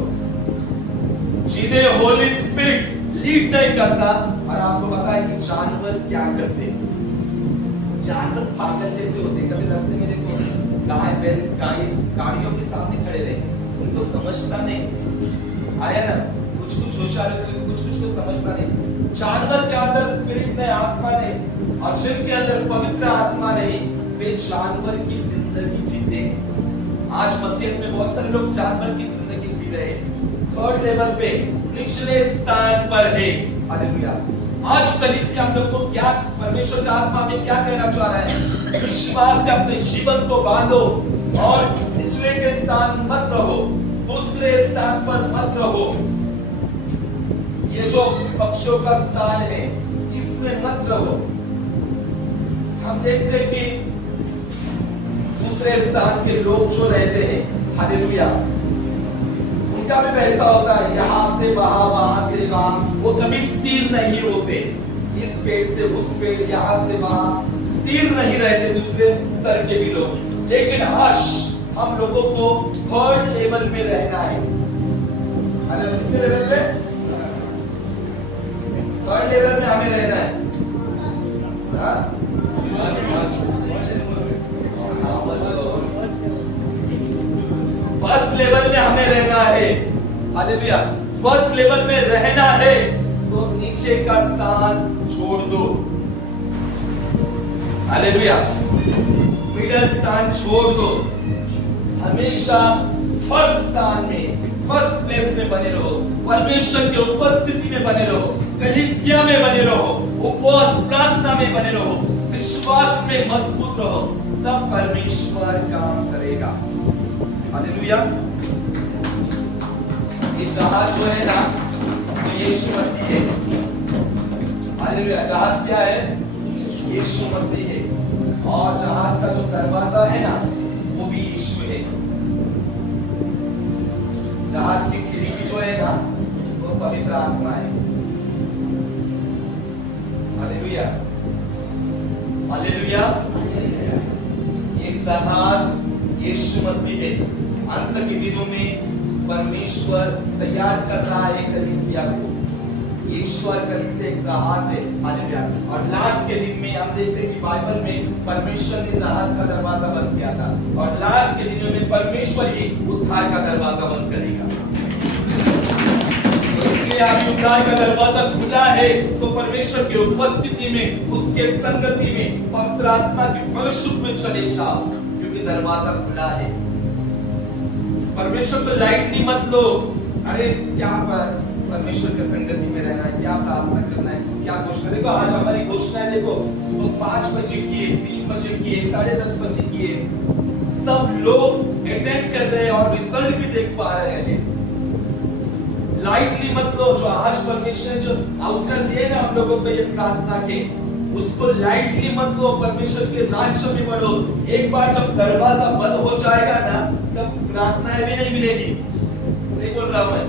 जिन्हें होली स्पिरिट लीड नहीं करता। और आपको पता है कि जानवर क्या करते हैं? जानवर पागल जैसे होते हैं। कभी रास्ते में देखो गाय बैल गाड़ियों के सामने खड़े रहे, उनको समझता नहीं। आया ना? कुछ कुछ होशियार होते हैं, कुछ कुछ को समझता नहीं। जानवर के अंदर स्पिरिट में आत्मा नहीं, और जिनके अंदर पवित्र आत्मा नहीं, वे जानवर की जिंदगी जीते हैं। आज मसीहत में बहुत सारे लोग जानवर की जिंदगी जी रहे हैं। थर्ड लेवल पे निचले स्थान पर है। हालेलुया। आज कलीसिया हम लोग को क्या परमेश्वर का आत्मा में क्या कहना चाह रहा है? विश्वास से अपने जीवन को बांधो और निचले के स्थान मत रहो, दूसरे स्थान पर मत रहो। ये जो पक्षियों का स्थान है इसमें मत रहो। हम देखते हैं कि दूसरे स्थान के लोग जो रहते हैं, हालेलुया, उनका भी वैसा होता है, यहाँ से वहां, वहां से वहां, वो कभी स्थिर नहीं होते। इस पेड़ से उस पेड़, यहाँ से वहां स्थिर नहीं रहते दूसरे स्तर के भी लोग। लेकिन आज हम लोगों को थर्ड लेवल में रहना है। कितने लेवल पे? थर्ड लेवल में हमें रहना है। फर्स्ट लेवल में हमें रहना है। हालेलुया। फर्स्ट लेवल में रहना है तो नीचे का स्थान छोड़ दो। हालेलुया। मिडिल स्थान छोड़ दो। हमेशा फर्स्ट स्थान में, फर्स्ट प्लेस में बने रहो। परमेश्वर की उपस्थिति में बने रहो, कलीसिया में बने रहो, उपवास प्रार्थना में बने रहो, विश्वास में मजबूत रहो, तब परमेश्वर काम करेगा। हालेलुया। ये जहाज जो है ना, तो यीशु मसीह है। हालेलुया। जहाज क्या है? यीशु मसीह है। और जहाज का जो दरवाजा है ना, वो भी यीशु है। जहाज की खिड़की जो है ना, वो पवित्र आत्मा है। हालेलुया। हालेलुया। ये जहाज यीशु मसीह है। अंत के दिनों में परमेश्वर तैयार कर रहा है कलीसिया को। ईश्वर कलीसिया एक जहाज है। हालेलुया। और लास्ट के दिन में हम देखते हैं कि बाइबल में परमेश्वर ने जहाज का दरवाजा बंद किया था, और लास्ट के दिनों में परमेश्वर ही उद्धार का दरवाजा बंद करेगा। तो इसलिए आज उद्धार का दरवाजा खुला है, तो परमेश्वर की उपस्थिति में, उसके संगति में, पवित्र आत्मा के फellowship में चले जाओ, क्योंकि दरवाजा खुला है। परमेश्वर को लाइटली मत लो। अरे क्या परमेश्वर के संगति में रहना है, क्या प्रार्थना करना है, क्या घोषणा। देखो आज हमारी घोषणा देखो, सुबह 5 बजे किए, 3 बजे किए, 10:30 बजे किए, सब लोग अटेंड कर रहे हैं और रिजल्ट भी देख पा रहे हैं। लाइटली मत लो जो आज परमेश्वर जो अवसर दिए ना हम लोगों को ये प्रार्थना के, उसको लाइटली मत लो, परमेश्वर के राज्य में बढ़ो। एक बार जब दरवाजा बंद हो जाएगा ना, तब प्रार्थनाएं भी नहीं मिलेगी। सही बोल रहा हूं मैं?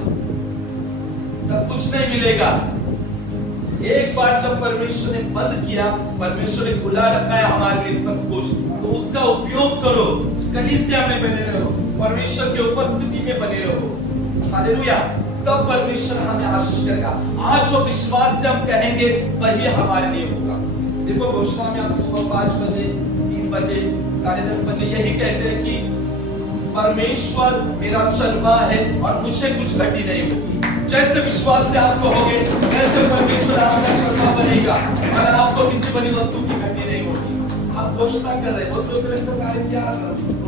तब कुछ नहीं मिलेगा। एक बार जब परमेश्वर ने बंद किया, परमेश्वर ने खुला रखा है हमारे लिए सब कुछ, तो उसका उपयोग करो। कलीसिया में बने रहो, परमेश्वर की उपस्थिति में बने रहो। हालेलुया। तब परमेश्वर हमें आशीष देगा। आज जो विश्वास से हम कहेंगे वही हमारे लिए होगा। देखो घोषणा में आप सुबह 5 बजे, 3 बजे, 10:30 बजे यही कहते हैं कि परमेश्वर मेरा चलवा है और मुझे कुछ घटी नहीं होगी। जैसे विश्वास से आप कहोगे वैसे परमेश्वर आपका चलवा बनेगा और आपको किसी बड़ी वस्तु की घटी नहीं होगी। आप घोषणा कर रहे हो तो कार्य क्या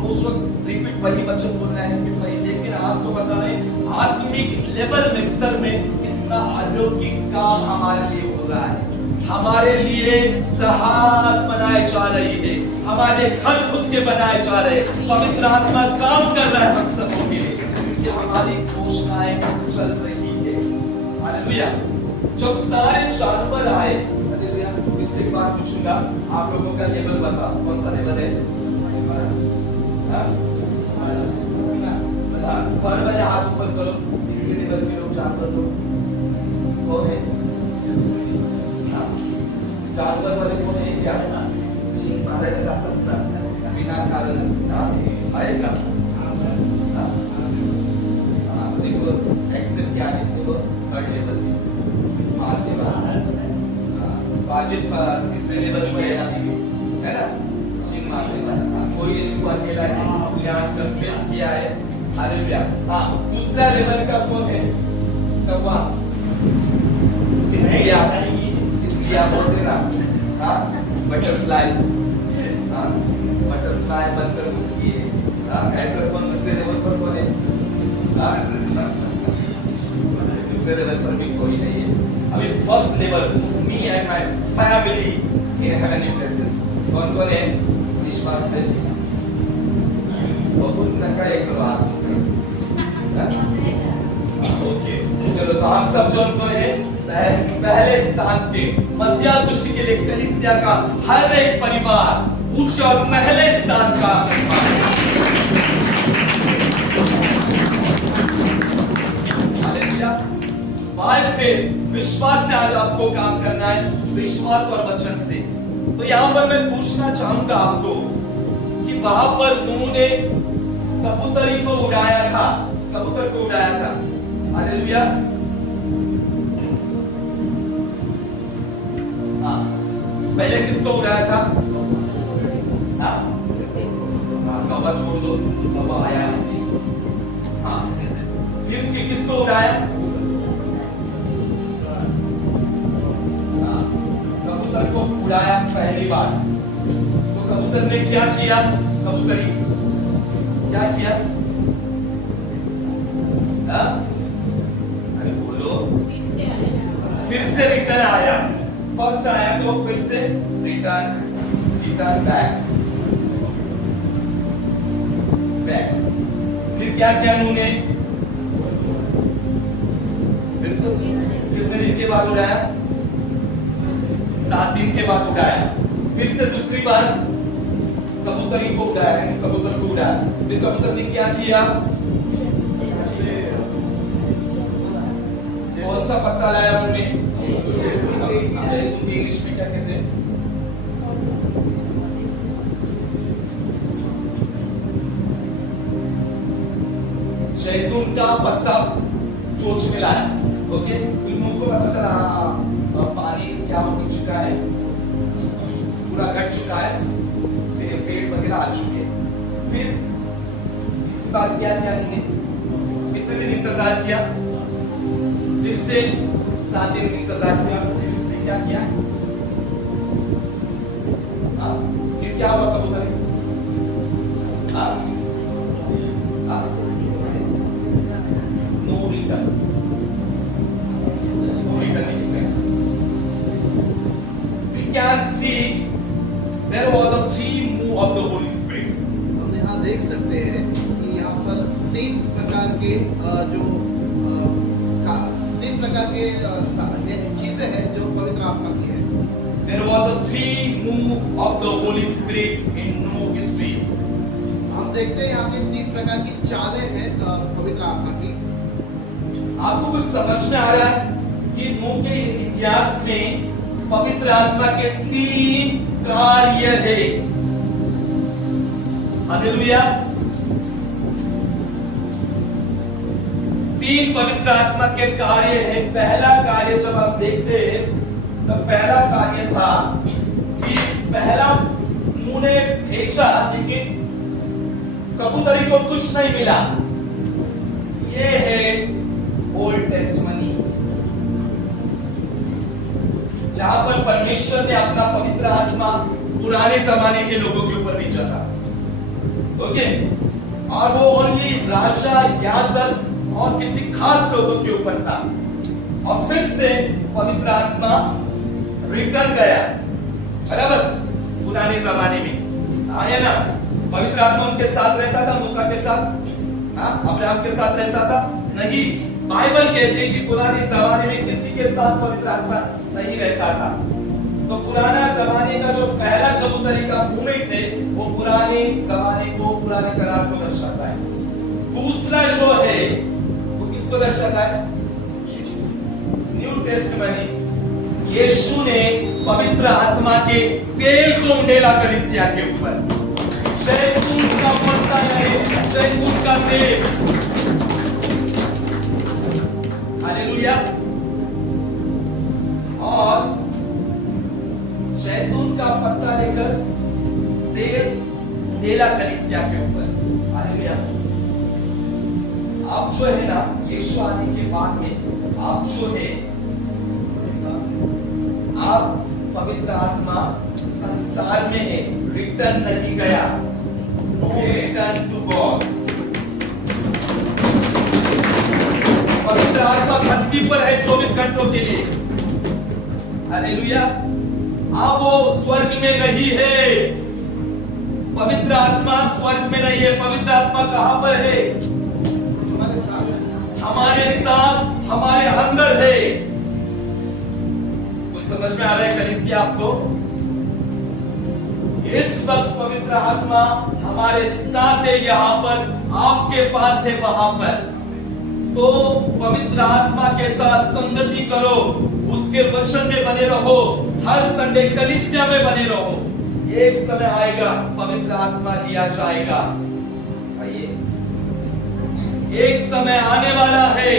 रोज रिपीट वही वचन बोल रहे हैं वही, लेकिन आपको पता नहीं आत्मिक लेवल में स्तर में कितना अलौकिक काम हमारे लिए हो रहा है। हमारे लिए जहाज बनाए जा रही है, हमारे घर खुद के बनाए जा रहे हैं। पवित्र आत्मा काम कर रहा है हम सबों के लिए, क्योंकि हमारी घोषणाएं चल रही है। हालेलुया। जब सारे जानवर आए, हालेलुया, इससे एक बात पूछूंगा, आप लोगों का लेवल बता, कौन सा लेवल है? हर वाले हाथ ऊपर करो, इसके लेवल के लोग जानवर लोग कौन है? जानवर वाले कौन है? क्या है ना? सिंह मारेगा जाता बिना कारण आएगा। देखो एक्सेल क्या है, देखो थर्ड लेवल मार के बाद वाजिब तीसरे लेवल पे है ना, सिंह मारेगा। कोई इसको अकेला है, यहाँ कंफ्यूज किया है। हालेलुया। हाँ, दूसरा लेवल का कौन है? कौवा, क्या बोलते ना, हाँ, बटरफ्लाई, हाँ, बटरफ्लाई बनकर मुक्ति है। हाँ, ऐसा कौन दूसरे लेवल पर कौन है? हाँ, दूसरे लेवल पर भी कोई नहीं है। अभी first level, me and my family in heavenly places, कौन कौन है? विश्वास से बहुत नका एक बात से, ओके, चलो तो हम सब जो कौन है? पहले स्थान पे मसीहा सृष्टि के लिए कलीसिया का हर एक परिवार उच्च और पहले स्थान का। बाय फेथ, विश्वास से आज आपको काम करना है, विश्वास और वचन से। तो यहाँ पर मैं पूछना चाहूंगा आपको कि वहां पर उन्होंने कबूतरी को उड़ाया था, कबूतर को उड़ाया था। हालेलुया। पहले किसको उड़ाया था? कौवा छोड़ दो, कौवा आया नहीं। हाँ, फिर किसको उड़ाया? कबूतर को उड़ाया पहली बार। तो कबूतर ने क्या किया? कबूतरी क्या किया? अरे बोलो। फिर से रिटर्न आया। फर्स्ट आया तो फिर से रिटर्न बैक। फिर क्या किया उन्होंने? फिर से कितने दिन के बाद उड़ाया? 7 दिन के बाद उड़ाया। फिर से दूसरी बार कबूतरी को उड़ाया, कबूतर को उड़ाया। फिर कबूतर ने क्या किया? कौन सा पत्ता लाया उन्होंने? जैतून इंग्लिश में क्या कहते हैं? जैतून का पत्ता चोंच में लाया। ओके, इन लोगों को पता चला पानी क्या हो चुका है, पूरा घट चुका है, पेड़ वगैरह आ चुके। फिर इसके बाद क्या किया इन्होंने? कितने दिन इंतजार किया? फिर से 7 दिन इंतजार किया। फिर उसने क्या किया? फिर क्या हुआ कबूतर? No return. We can see there was a three move of the Holy Spirit. हम यहाँ देख सकते हैं कि यहाँ पर 3 प्रकार के तीन प्रकार के चीजें हैं जो पवित्र आत्मा की है। There was a three move of the Holy Spirit in Noah history. हम देखते हैं यहाँ के 3 प्रकार की चालें हैं पवित्र आत्मा की। आपको कुछ समझ में आ रहा है कि नूह के इतिहास में पवित्र आत्मा के 3 कार्य है। हालेलुया। 3 पवित्र आत्मा के कार्य है। पहला कार्य जब आप देखते हैं तो पहला कार्य था कि पहला नूह ने भेजा, लेकिन कबूतरी को कुछ नहीं मिला। ये है ओल्ड टेस्टमनी, जहां पर परमेश्वर ने अपना पवित्र आत्मा पुराने जमाने के लोगों के ऊपर भेजा था। ओके, और वो ओनली राजा, याजक और किसी खास लोगों के ऊपर था। और फिर से पवित्र आत्मा रिटर्न गया, बराबर, पुराने जमाने में आया ना। पवित्र आत्मा उनके साथ रहता था, मूसा के साथ, अब्राहम के साथ रहता था? नहीं। बाइबल कहते हैं कि पुराने जमाने में किसी के साथ पवित्र आत्मा नहीं रहता था। तो पुराना जमाने का जो पहला कबूतरी का मूवमेंट है वो पुराने जमाने को, पुराने करार को दर्शाता है। दूसरा जो है वो किसको दर्शाता है? New testimony. यीशु ने पवित्र आत्मा के तेल को उंडेला कलीसिया के ऊपर। जैतून का पत्ता है, जैतून का तेल। हालेलुया। और जैतून का पत्ता लेकर तेल उंडेला कलीसिया के ऊपर। हालेलुया। आप जो है ना, यीशु आने के बाद में आप जो है, आप पवित्र आत्मा संसार में है, रिटर्न नहीं गया। No return to God. पवित्र आत्मा धरती पर है 24 घंटों के लिए। हालेलुया। अब वो स्वर्ग में नहीं है। पवित्र आत्मा स्वर्ग में नहीं है। पवित्र आत्मा कहां पर है? हमारे साथ, हमारे अंदर है। कुछ समझ में आ रहा है कलीसिया आपको? इस वक्त पवित्र आत्मा हमारे साथ है, यहाँ पर, आपके पास है, वहां पर। तो पवित्र आत्मा के साथ संगति करो, उसके वचन में बने रहो, हर संडे कलीसिया में बने रहो। एक समय आएगा पवित्र आत्मा लिया जाएगा। आइए, एक समय आने वाला है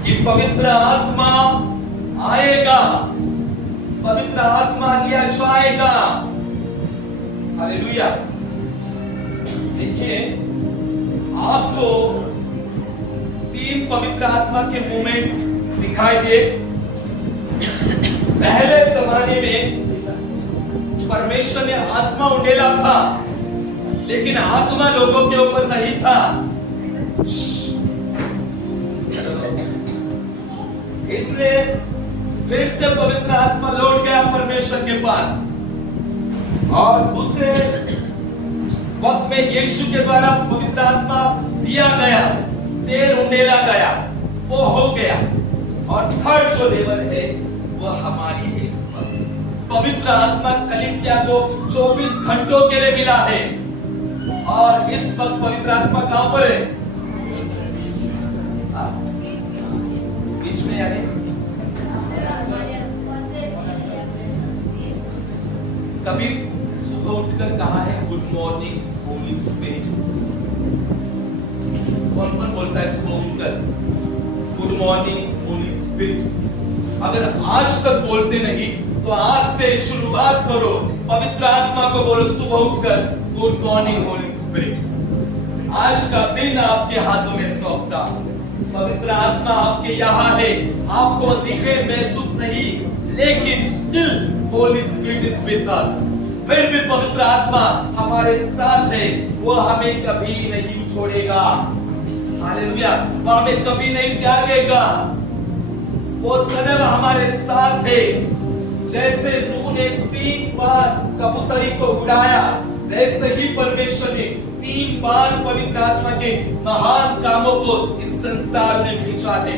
कि पवित्र आत्मा आएगा, पवित्र आत्मा लिया जाएगा। हालेलुया। देखिए, आपको 3 पवित्र आत्मा के मोमेंट्स दिखाई दे। पहले जमाने में परमेश्वर ने आत्मा उंडेला था, लेकिन आत्मा लोगों के ऊपर नहीं था। इसलिए फिर से पवित्र आत्मा लौट गया परमेश्वर के पास, और दूसरे वक्त में यीशु के द्वारा पवित्र आत्मा दिया गया, तेल उंडेला गया, वो हो गया। और थर्ड जो लेवल है वो हमारी है। इस वक्त पवित्र आत्मा कलीसिया को 24 घंटों के लिए मिला है। और इस वक्त पवित्र आत्मा कहां पर है? बीच में, यानी कभी सुबह उठकर कहा है गुड मॉर्निंग होली स्पिरिट? कौन कौन बोलता है सुबह उठकर गुड मॉर्निंग होली स्पिरिट? अगर आज तक बोलते नहीं तो आज से शुरुआत करो, पवित्र आत्मा को बोलो सुबह उठकर गुड मॉर्निंग होली स्पिरिट। आज का दिन आपके हाथों में सौंपता। पवित्र आत्मा आपके यहाँ है, आपको दिखे महसूस नहीं, लेकिन still Holi spirit is with us. फिर भी पवित्र आत्मा हमारे साथ है, वो हमें कभी नहीं छोड़ेगा। हालेलुया। वो हमें कभी नहीं त्यागेगा, वो सदैव हमारे साथ है। जैसे नूह ने 3 बार कबूतरी को उड़ाया, वैसे ही परमेश्वर ने 3 बार पवित्र आत्मा के महान कामों को इस संसार में भेजा है।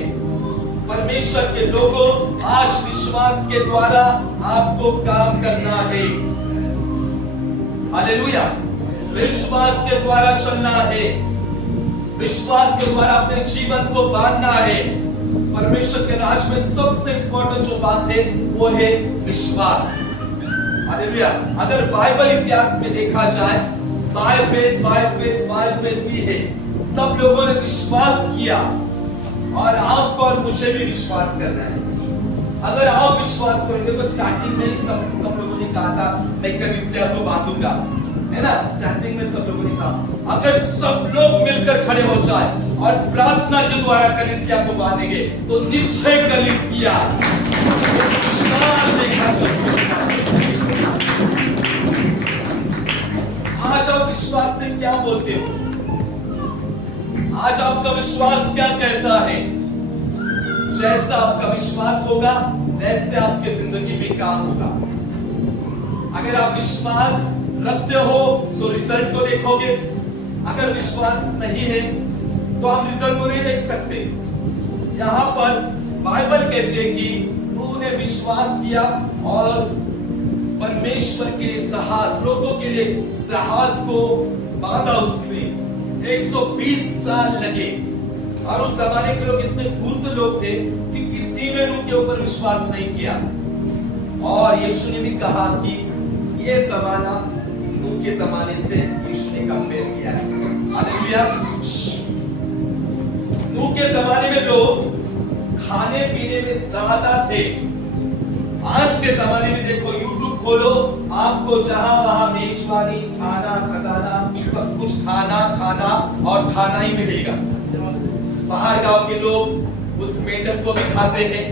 परमेश्वर के लोगों, आज विश्वास के द्वारा आपको काम करना है। हालेलुया। विश्वास के द्वारा चलना है, विश्वास के द्वारा अपने जीवन को बांधना है। परमेश्वर के राज में सबसे इंपॉर्टेंट जो बात है वो है विश्वास। हालेलुया। अगर बाइबल इतिहास में देखा जाए, बाय फेथ भी है। सब लोगों ने विश्वास किया और आपको और मुझे भी विश्वास करना है। अगर आप विश्वास करोगे तो स्टार्टिंग में ही सब लोगों ने कहा था मैं कलीसिया को बांधूंगा, है ना। स्टार्टिंग में सब लोगों ने कहा अगर सब लोग मिलकर खड़े हो जाए और प्रार्थना के द्वारा कलीसिया को बांधेंगे तो निश्चय कलीसिया आज आप विश्वास से क्या बोलते हो? आज आपका विश्वास क्या कहता है? जैसा आपका विश्वास होगा वैसे आपके जिंदगी में काम होगा। अगर आप विश्वास रखते हो तो रिजल्ट को देखोगे, अगर विश्वास नहीं है तो आप रिजल्ट को नहीं देख सकते। यहाँ पर बाइबल कहते हैं कि नूह ने विश्वास किया और परमेश्वर के जहाज, लोगों के लिए जहाज को बांधा। उसमें 120 साल लगे और उस जमाने के लोग इतने धूर्त लोग थे कि किसी ने नूह के ऊपर विश्वास नहीं किया। और यीशु ने भी कहा कि ये जमाना नूह के जमाने से यीशु ने कंपेयर किया है। हालेलुया। नूह के जमाने में लोग खाने पीने में ज्यादा थे। आज के जमाने में देखो, यूट्यूब खोलो, आपको जहां वहां मेजबानी, खाना, खजाना, सब कुछ खाना और खाना ही मिलेगा। बाहर गांव के लोग उस मेंढक को भी खाते हैं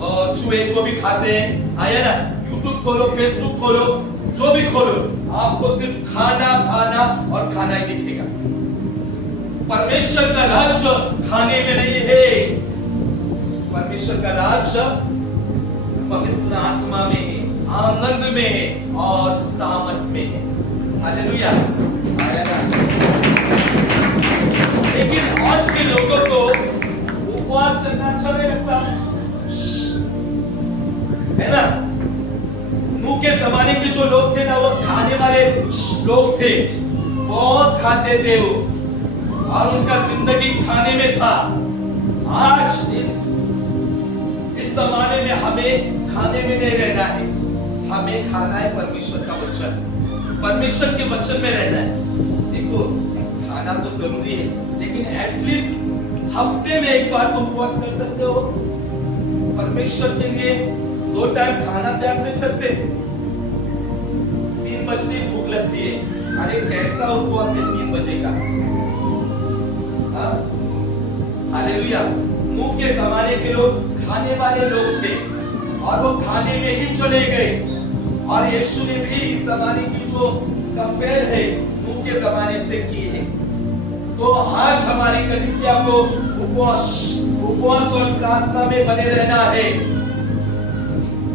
और चूहे को भी खाते हैं, आया ना। यूट्यूब खोलो, फेसबुक खोलो, जो भी खोलो, आपको सिर्फ खाना और खाना ही दिखेगा। परमेश्वर का राज्य खाने में नहीं है, परमेश्वर का राज्य पवित्र आत्मा में है, आनंद में है और सामर्थ में है। हालेलुया। लेकिन आज के लोगों को उपवास करना अच्छा नहीं लगता, है ना। नूह के जमाने के जो लोग थे ना, वो खाने वाले लोग थे, बहुत खाते थे वो और उनका जिंदगी खाने में था। आज इस जमाने में हमें खाने में नहीं रहना है, हमें खाना है परमेश्वर का वचन, परमेश्वर के वचन में रहना है। देखो, खाना तो जरूरी है, लेकिन एटलीस्ट हफ्ते में एक बार तो उपवास कर सकते हो। परमेश्वर के लिए 2 टाइम खाना त्याग नहीं सकते। 3 बजे भूख लगती है, अरे कैसा उपवास है 3 बजे का। हालेलुया। नूह के जमाने के लोग खाने वाले लोग थे और वो खाने में ही चले गए। और यीशु ने भी इस जमाने की जो कंपेयर है नूह के जमाने से की है। तो आज हमारी कलीसिया को उपवास और प्रार्थना में बने रहना है,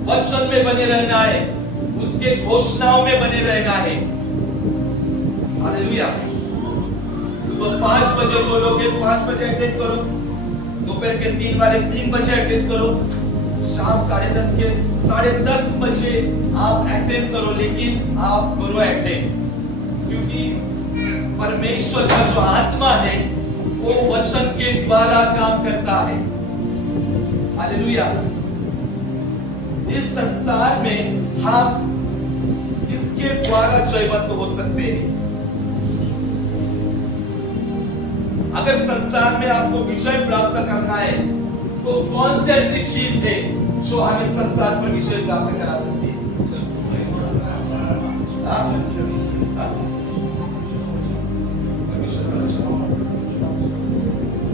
वचन में बने रहना है, उसके घोषणाओं में बने रहना है। हालेलुया। सुबह 5 बजे जो लोग 5 बजे अटेंड करो, दोपहर के 3 वाले 3 बजे अटेंड करो, शाम 10:30 के 10:30 बजे आप अटेंड करो, लेकिन आप करो अटेंड, क्योंकि परमेश्वर का जो आत्मा है वो वचन के द्वारा काम करता है। हालेलुया। इस संसार में हम किसके द्वारा जयवंत हो सकते हैं? अगर संसार में आपको विजय प्राप्त करना है तो कौन सी ऐसी चीज है जो हमें संसार पर विजय प्राप्त करा सकती है?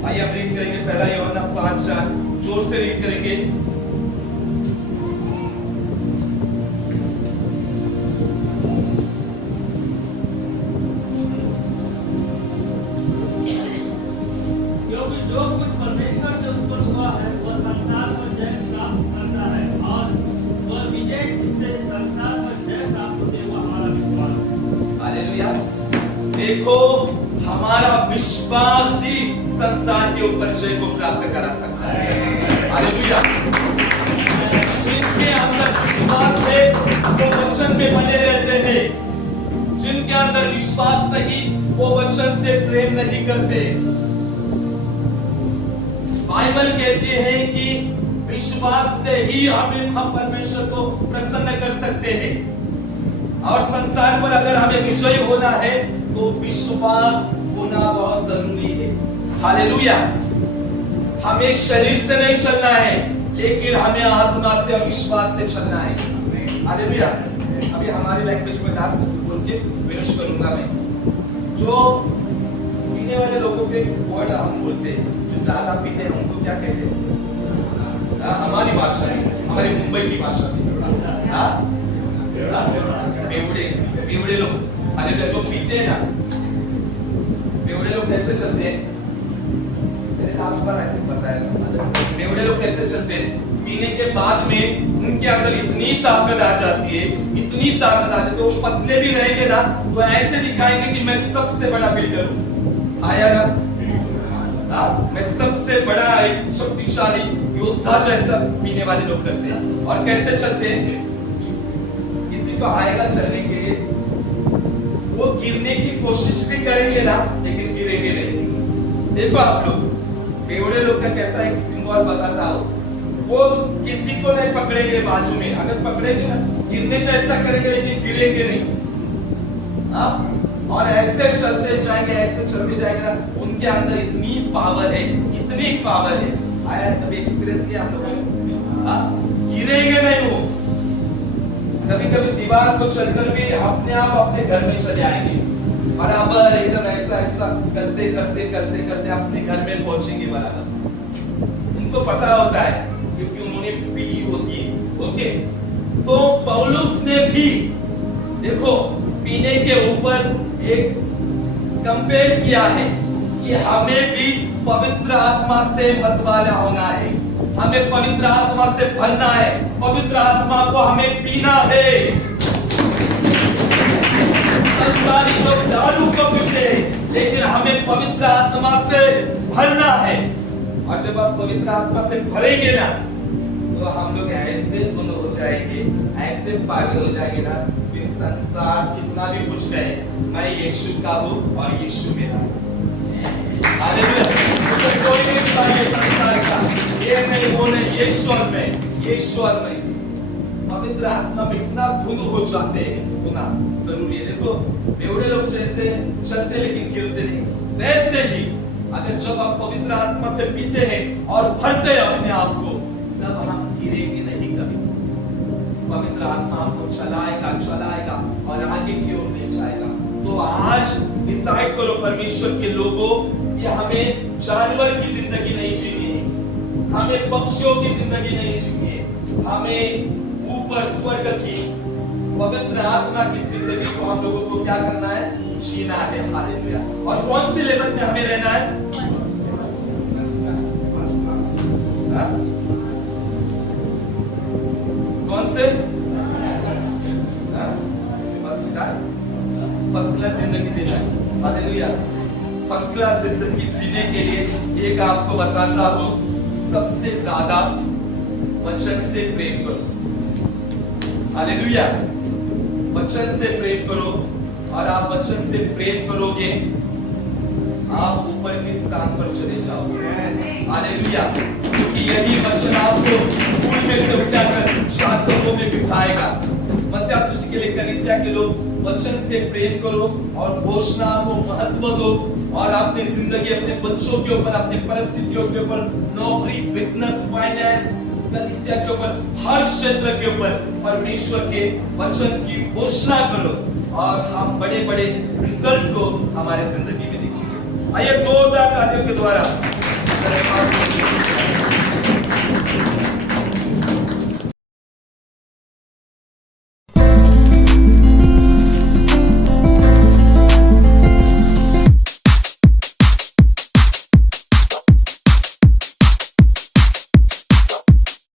आइए हम रीड करेंगे पहला यूहन्ना 5:4, जोर से रीड करेंगे। जो कुछ परमेश्वर से उत्पन्न हुआ है वह संसार पर जय प्राप्त करता है, और वह विजय जिससे संसार पर जय प्राप्त होते वह हमारा विश्वास है। हालेलुया। देखो, हमारा विश्वास ही संसार के ऊपर जय को प्राप्त करा सकता है। हालेलुया। जिनके अंदर विश्वास है वो वचन में बने रहते हैं, जिनके अंदर विश्वास नहीं वो वचन से प्रेम नहीं करते। बाइबल कहती है कि विश्वास से ही हम परमेश्वर को प्रसन्न कर सकते हैं, और संसार पर अगर हमें विजय होना है तो विश्वास होना बहुत जरूरी है। हालेलुया। हमें शरीर से नहीं चलना है, लेकिन हमें आत्मा से और विश्वास से चलना है। हालेलुया। अभी हमारी लैंग्वेज में लास्ट बोल के फिनिश करूंगा मैं। जो पीने वाले लोगों के वर्ड हम बोलते हैं, जो ज्यादा पीते हैं उनको क्या कहते हैं? हमारी भाषा है, हमारी मुंबई की भाषा में बेवड़े लोग। हालेलुया। जो पीते हैं ना, बेवड़े लोग कैसे चलते हैं? मेरे लास्ट बार आई थिंक बताया। बेवड़े लोग कैसे चलते हैं? पीने के बाद में उनके अंदर इतनी ताकत आ जाती है, इतनी ताकत आ जाती है, वो पतले भी रहेंगे ना तो ऐसे दिखाएंगे कि मैं सबसे बड़ा बिल्डर हूँ। आया ना? मैं सबसे बड़ा एक शक्तिशाली योद्धा जैसा पीने वाले लोग करते हैं। और कैसे चलते हैं? किसी को आएगा चलने के लिए, वो गिरने की कोशिश भी करेंगे ना, लेकिन गिरेंगे नहीं। देखो आप लोग, बेवड़े लोग का कैसा एक सिंबल बताता हूं, वो किसी को नहीं पकड़ेंगे बाजू में, अगर पकड़ेंगे ना गिरने जैसा करेंगे, लेकिन गिरेंगे नहीं। और ऐसे चलते जाएंगे, ऐसे चलते जाएंगे ना, उनके अंदर इतनी पावर है, इतनी पावर है। आया कभी एक्सपीरियंस किया हम लोगों ने? गिरेंगे नहीं वो। कभी कभी दीवार को चलकर भी अपने आप अपने घर में चले आएंगे, बराबर एकदम ऐसा ऐसा करते करते करते करते अपने घर में पहुंचेंगे बराबर। उनको पता होता है क्योंकि उन्होंने पी होती है। ओके, तो पौलुस ने भी देखो पीने के ऊपर एक कंपेयर किया है कि हमें भी पवित्र आत्मा से मतवाला होना है, हमें पवित्र आत्मा से भरना है, पवित्र आत्मा को हमें पीना है। संसारी लोग दारू को पीते हैं, लेकिन हमें पवित्र आत्मा से भरना है। और जब आप पवित्र आत्मा से भरेंगे ना, तो हम लोग ऐसे धुन हो जाएंगे, ऐसे पागल हो जाएंगे ना, फिर संसार कितना भी कुछ कहे, मैं यीशु का हूँ और यीशु मेरा। हालेलुया। मुझे कोई नहीं बताइए संसार का, ये नहीं वो नहीं, यीशु और मैं, यीशु और मैं। पवित्र आत्मा में इतना धुन हो जाते हैं, होना जरूरी है। देखो बेवड़े लोग जैसे चलते लेकिन गिरते नहीं, वैसे ही अगर जब आप पवित्र आत्मा से पीते हैं और भरते हैं अपने आप को, तब हम गिरेंगे नहीं कभी। पवित्र आत्मा हमको चलाएगा चलाएगा और आगे की ओर ले जाएगा। तो आज डिसाइड करो परमेश्वर के लोगों कि हमें जानवर की जिंदगी नहीं जीनी है, हमें पक्षियों की जिंदगी नहीं जीनी है, हमें ऊपर स्वर्ग की पवित्र आत्मा की जिंदगी को हम लोगों को क्या करना है? जीना है। हालेलुया। और कौन सी लेवल में हमें रहना है? कौन से? फर्स्ट क्लास जिंदगी जीना है। हालेलुया। फर्स्ट क्लास जिंदगी जीने के लिए एक आपको बताता हूं, सबसे ज्यादा वचन से प्रेम करो। हालेलुया। वचन से प्रेम करो, और आप वचन से प्रेम करोगे, आप ऊपर के स्थान पर चले जाओगे। हालेलुया। क्योंकि यही वचन आपको भूल में से उठाकर शासकों में बिठाएगा। मसीह सूची के लिए कलीसिया के लोग वचन से प्रेम करो और घोषणा को महत्व दो, और अपनी जिंदगी, अपने बच्चों के ऊपर, अपने परिस्थितियों के ऊपर, नौकरी, बिजनेस, फाइनेंस, कलीसिया के ऊपर, हर क्षेत्र के ऊपर परमेश्वर के वचन की घोषणा करो, और हम बड़े बड़े रिजल्ट को हमारे जिंदगी में देखेंगे। आइए जोरदार तालियों के द्वारा